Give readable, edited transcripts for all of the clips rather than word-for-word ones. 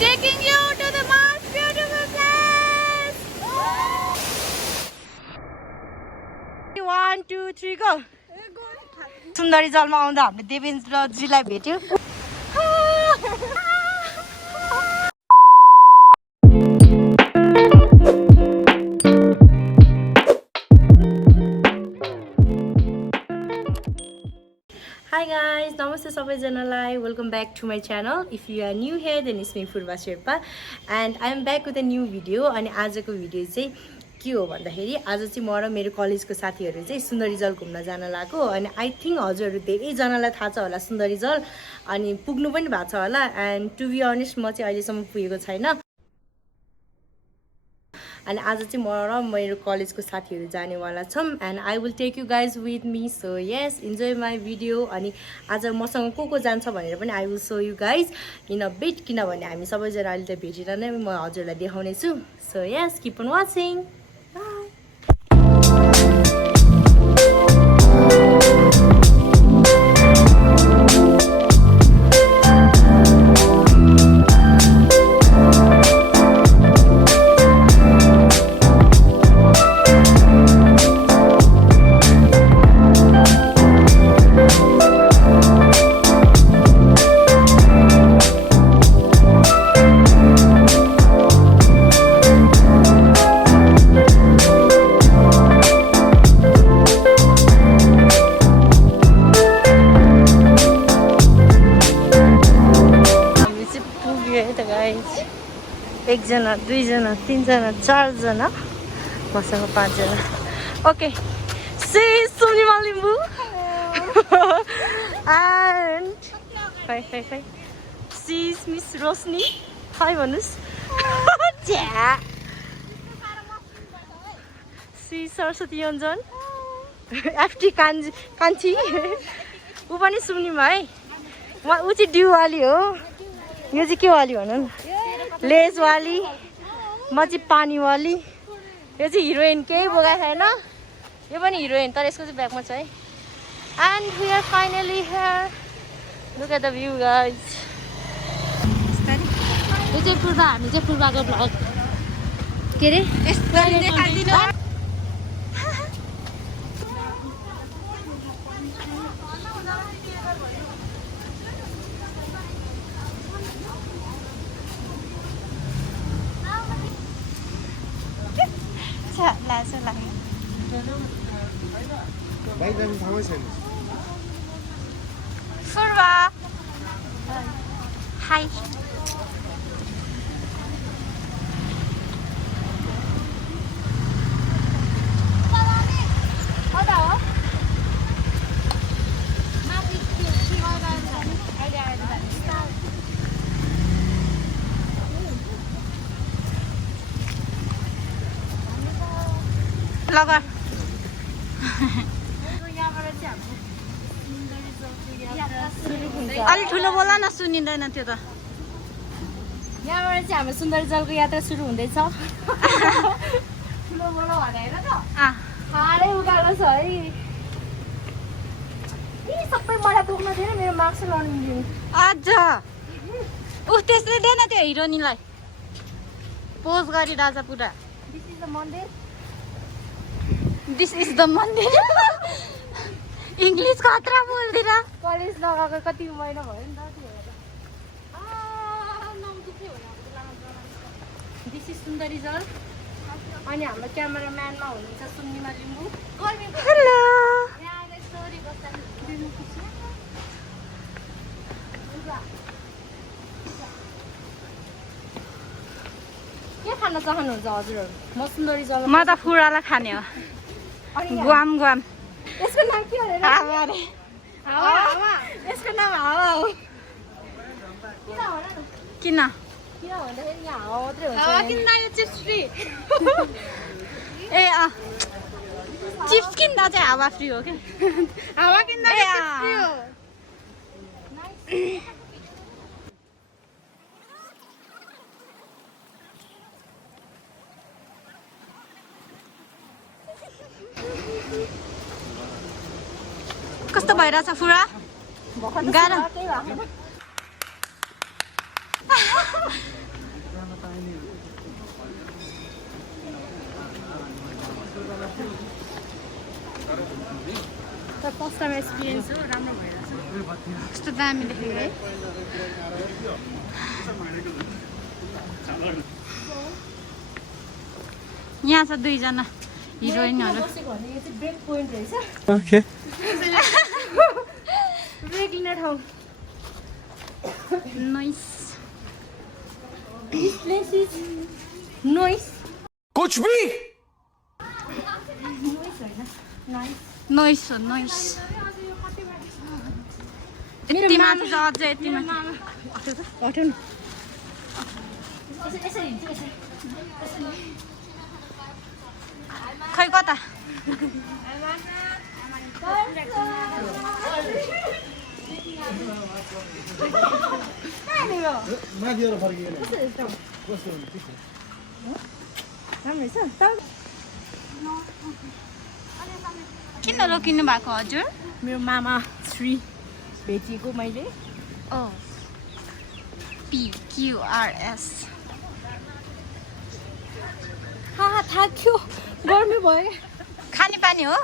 Taking you to the most beautiful place. 1 2 3 go. सुन्दरीजलमा आउँदा हामीले देवेन्द्रजीलाई भेट्यौँ। Hi guys, namaste सबैजनालाई. Welcome back to my channel. If you are new here, then it's me Furba Sherpa and I am back with a new video. अनि आजको video चाहिँ के हो भन्दाखेरि आज चाहिँ म र मेरो कलेजको साथीहरु चाहिँ सुन्दरीजल घुम्न जान लागेको अनि आई थिंक हजुरहरु धेरै जनालाई थाहा छ होला सुन्दरीजल अनि पुग्नु पनि भएको छ होला एन्ड टु बी अनेस्ट म चाहिँ अहिलेसम्म पुगेको छैन and आज चाहिँ म र मेरो कलेजको साथीहरु जानेवाला छम and I will take you guys with me. So yes, enjoy my video. अनि आज मसँग को जान्छ भनेर पनि I will show you guys in a bit किनभने हामी सबैजना अहिले त भेटेर नै म हजुरलाई देखाउने छु. So yes, keep on watching. Bye. एकजना दुईजना तीनजना चारजना मसँग पाँचजना okay she Sunima Limbu and hi hi hi she miss Roshni hi भन्नुस् सी सरस्वती योन्जन एफटी कान्छी ऊ पनि सुनिमा है ऊ चाहिँ ड्यू वाली हो यो चाहिँ के वाली भन न लेज वाली म चाहिँ पानी वाली यो चाहिँ हिरोइन केही बोगाएको छैन यो पनि हिरोइन तर यसको चाहिँ ब्याकमा छ है and we are finally here look at the view guys यो चाहिँ पूर्वा हामी चाहिँ पूर्वाको भ्लग के अरे लासो लाग्यो फुर्वा हाई लगा अलि ठुलो बोला न सुनिँदैन त्यो त यहाँबाट चाहिँ हाम्रो सुन्दरीजलको यात्रा सुरु हुँदैछ ठुलो बोला भनेर त हारै उकालो छ है सबै मलाई पुग्न थिएन मेरो मार्क्स लाउनु दिनु आज उस त्यसले दे न त्यो हिरोनीलाई पोज गरी राजा पुरा दिस इज द मन्दिर This is the मंदिर इंग्लिश खतरा बोल्दिन कलेज लगाएको कति महिना भयो नि त त्यो दिस इज सुन्दरीजल अनि हाम्रो क्यामेराम्यानमा हुनुहुन्छ सुन्निमा लिम्बू हेलो के खान चाहनुहुन्छ हजुरहरु म सुन्दरीजल म त फुराला खाने हो गुआम गुआम यसको नाम के हो रे हावा रे हावा हावा यसको नाम हावा हो किन हो र किन भन्दाखेरि यहाँ हावा मात्रै हुन्छ हावा किन्दा यो चिप्स फ्री ए चिप्स किन्दा चाहिँ हावा फ्री हो के हावा किन्दा चिप्स फ्री हो कस्तो भइरहेछ फुरा गाह्रो तर फर्स्ट टाइम एक्सपिरियन्स हो राम्रो भइरहेछ कस्तो दामी देखेको है यहाँ छ दुईजना हिरोइनहरू ब्रेक पोइन्ट रहेछ ओके ब्रेक लिने ठाउँ noise this place is noise कुछ भी नोइस होइन नोइस नोइस हो नोइस यति माथि छ अझै यति माथि हटौ न यसरी हिँड्छु यसरी खै कता राम्रो छ किन रोकिनु भएको हजुर मेरो मामा श्री भेटिएको मैले ओ PQRS थाक्यो गर्मी भयो खाने पानी हो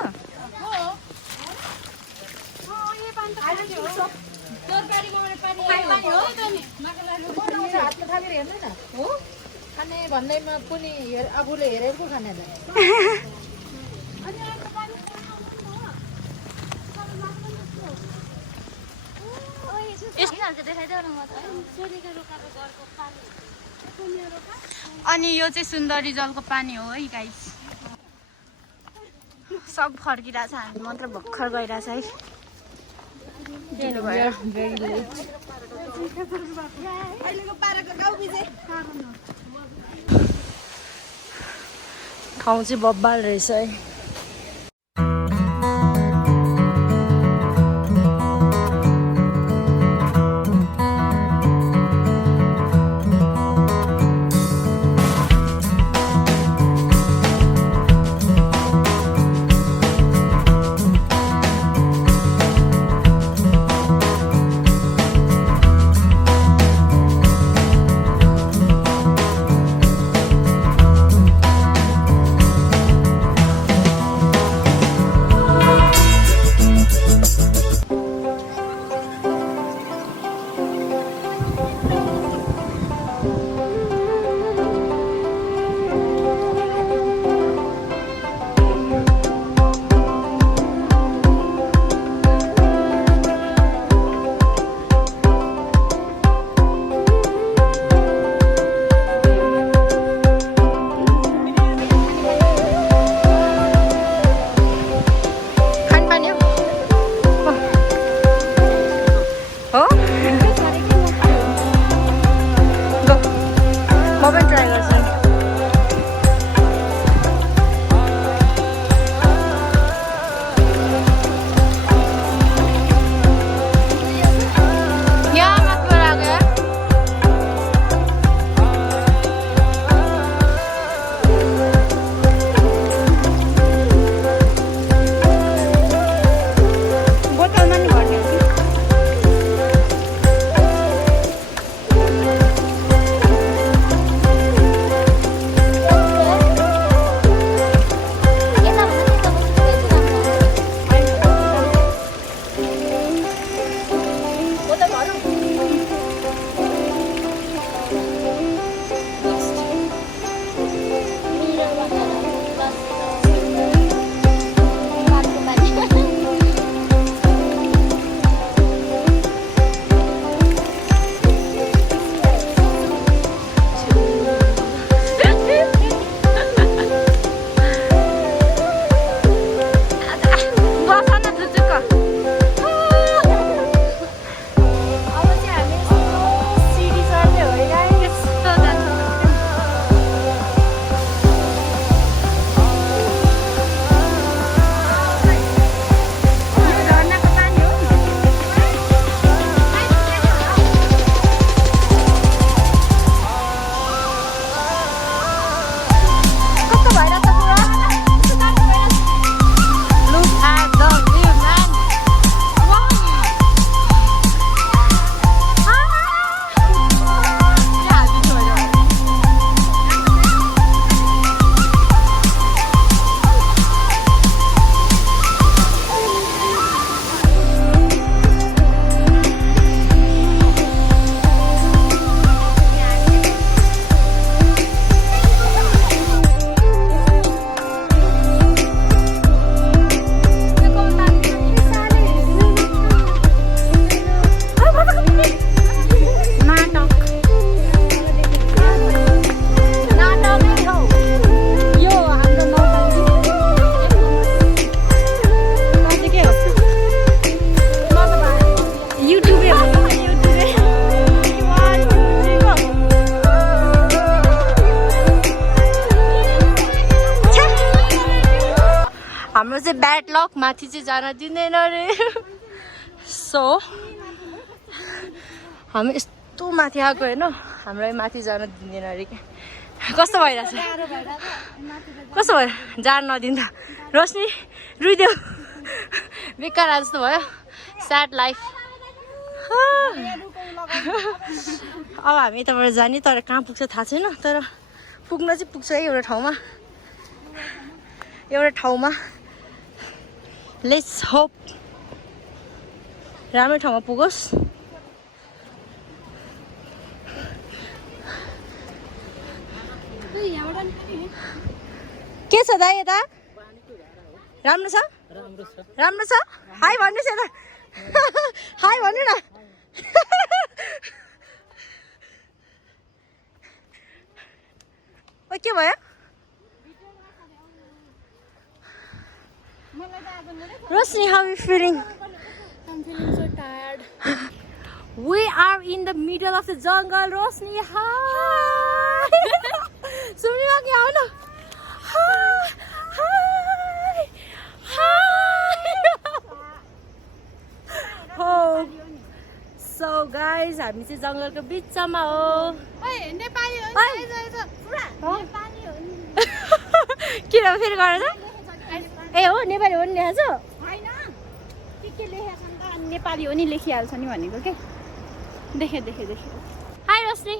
खाने भन्दैमा पनि आफूले हेरेको खाने अनि यो चाहिँ सुन्दरी जलको पानी हो है गाइस सब फर्किरहेछ हामी मात्र भर्खर गइरहेछ है ठाउँ चाहिँ बब्बाल रहेछ है चाहिँ ब्याड लक माथि चाहिँ जान दिँदैन रे सो हामी यस्तो माथि आएको होइन हामीलाई माथि जान दिँदैन अरे कि कस्तो भइरहेछ कस्तो भयो जान नदिँदा रोशनी रुइदेऊ बेकार आज जस्तो भयो स्याड लाइफ अब हामी यताबाट जाने तर कहाँ पुग्छ थाहा छैन तर पुग्न चाहिँ पुग्छ है एउटा ठाउँमा लेट्स होप राम्रो ठाउँमा पुगोस् के छ दाइ यता राम्रो छ हाई भन्नुहोस् यता हाई भन्नु न ओ के भयो Rosni, how are you feeling? I'm feeling so tired. We are in the middle of the jungle, Rosni. Hi. Sumni ma kya ho na? Hi. Oh. So guys, हामी चाहिँ जंगलको बिचमा हो. ओइ नेपाली हो नि पुरा नेपाली हो नि किन फेरि गरेर ए हो नेपाली हो नि लेखेको हैन के लेखेको छ नि त नेपाली हो नि लेखिहाल्छ नि भनेको के देखे Hi Rosni.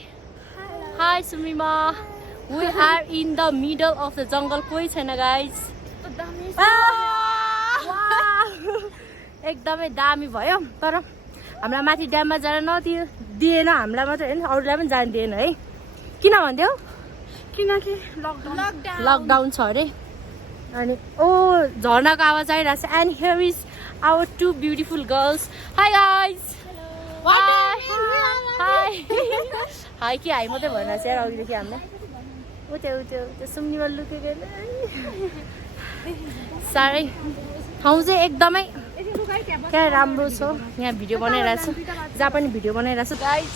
Hi Sumima. We are in the middle of the jungle. कोही छैन guys. एकदमै दामी भयो तर हामीलाई माथि ड्याममा जान दिएन हामीलाई मात्रै हैन अरूलाई पनि जान दिएन है किन भन्थ्यौ किनकि लकडाउन छ अरे अनि ओ झर्नाको आवाज आइरहेछ and here is our two beautiful girls hi guys hi कि हाई मात्रै भनिरहेछ यार अघिदेखि हामीलाई त्यो सुम्निमा लुकेको साह्रै ठाउँ चाहिँ एकदमै क्या राम्रो छ यहाँ भिडियो बनाइरहेको छु जहाँ पनि भिडियो बनाइरहेको छु गाइज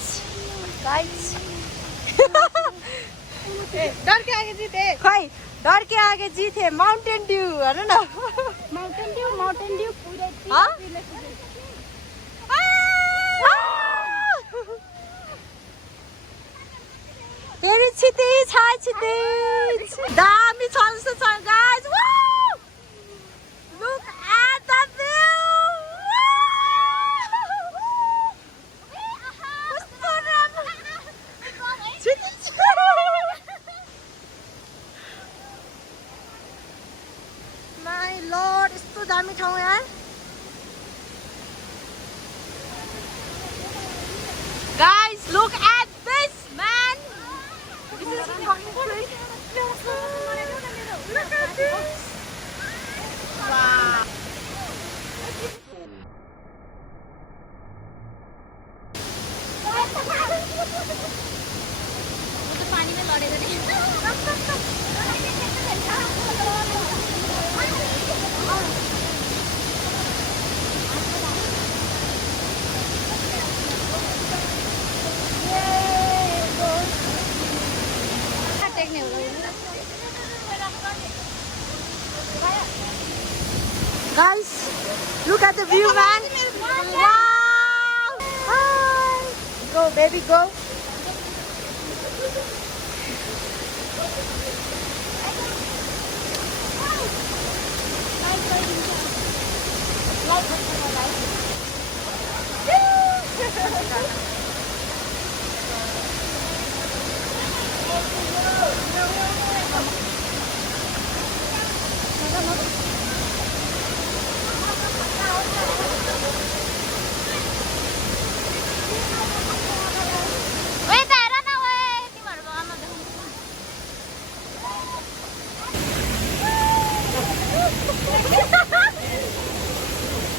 डर के आगे जीते खै डर के आगे जीते माउन्टेन ड्यू हेर्नु न माउन्टेन ड्यू पुरै फेरि छिटिज दामी छ जस्तो छ guys look at the view कस्तो राम्रो छिटिज माई लर्ड यस्तो दामी ठाउँ यार Guys, look at this, man! This is fucking crazy. Look at this! Wow! पानी में लड़ेगा नहीं Guys, look at the view, man! Wow! Hi! Go, baby, go!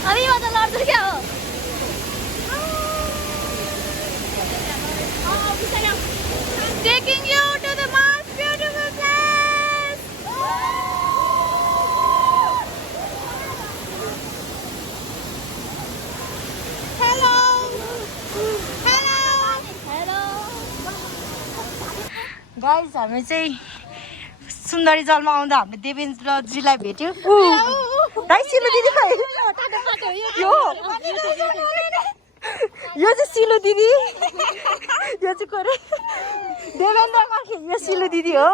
अभी मतलब लड़ क्या हो taking you to the most beautiful place hello Guys, हामी चाहिँ सुन्दरीजलमा आउँदा हामीले देवेन्द्रजीलाई भेट्यौँ दाइ सिलु दिदी खै यो चाहिँ सिलु दिदी यो चाहिँ को रे देवेन्द्रमा यो सिलु दिदी हो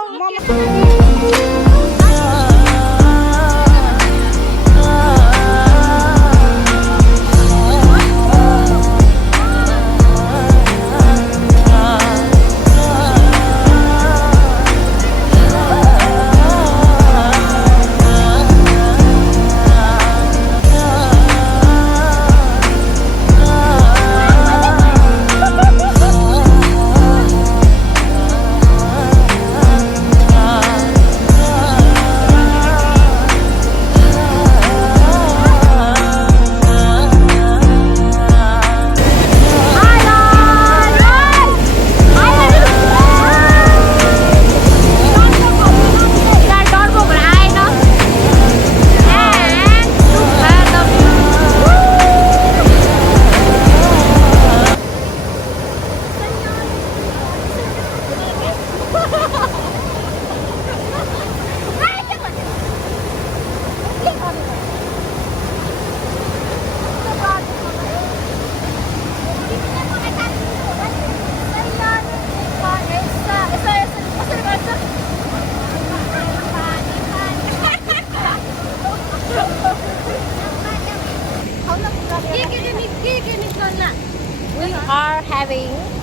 We are having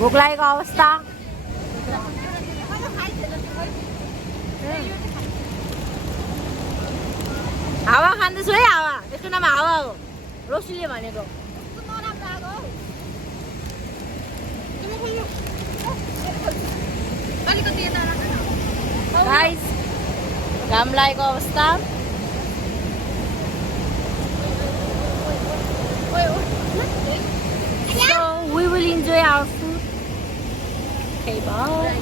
भोक लागेको अवस्था हावा खाँदैछु है हावा यसको नाम हावा हो रोशीले भनेको गाइस घाम लागेको अवस्था so we will enjoy our food okay bye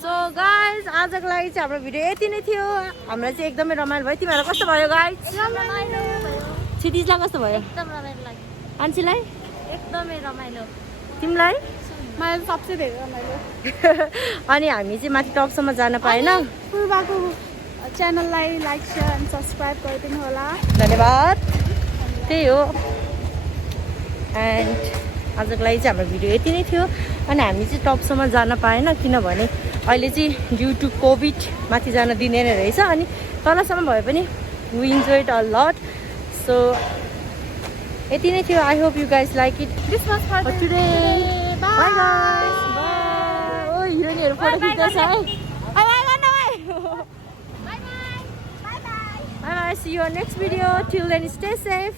so guys आजको लागि चाहिँ हाम्रो भिडियो यति नै थियो हामीलाई चाहिँ एकदमै रमाइलो भयो तिमीहरूलाई कस्तो भयो गाइस रमाइलो भयो क्षितिजलाई कस्तो भयो एकदम रमाइलो लाग्यो आन्सीलाई एकदमै रमाइलो तिमीलाई मलाई सबसे धेरै रमाइलो अनि हामी चाहिँ माथि टपसम्म जान पाएन पूर्वाको च्यानललाई लाइक शेयर एन्ड सब्स्क्राइब गरिदिनु होला धन्यवाद त्यही हो एन्ड आजको लागि चाहिँ हाम्रो भिडियो यति नै थियो अनि हामी चाहिँ टपसम्म जान पाएन किनभने अहिले चाहिँ ड्यु टु कोभिड माथि जान दिँदैन रहेछ अनि तलसम्म भए पनि we enjoyed a lot so यति नै थियो I hope you guys like it this was for today bye guys bye ओ हिरोइनहरु फोटो खिच्दैछ है बाई बाई गर्न bye bye bye bye see you next video till then stay safe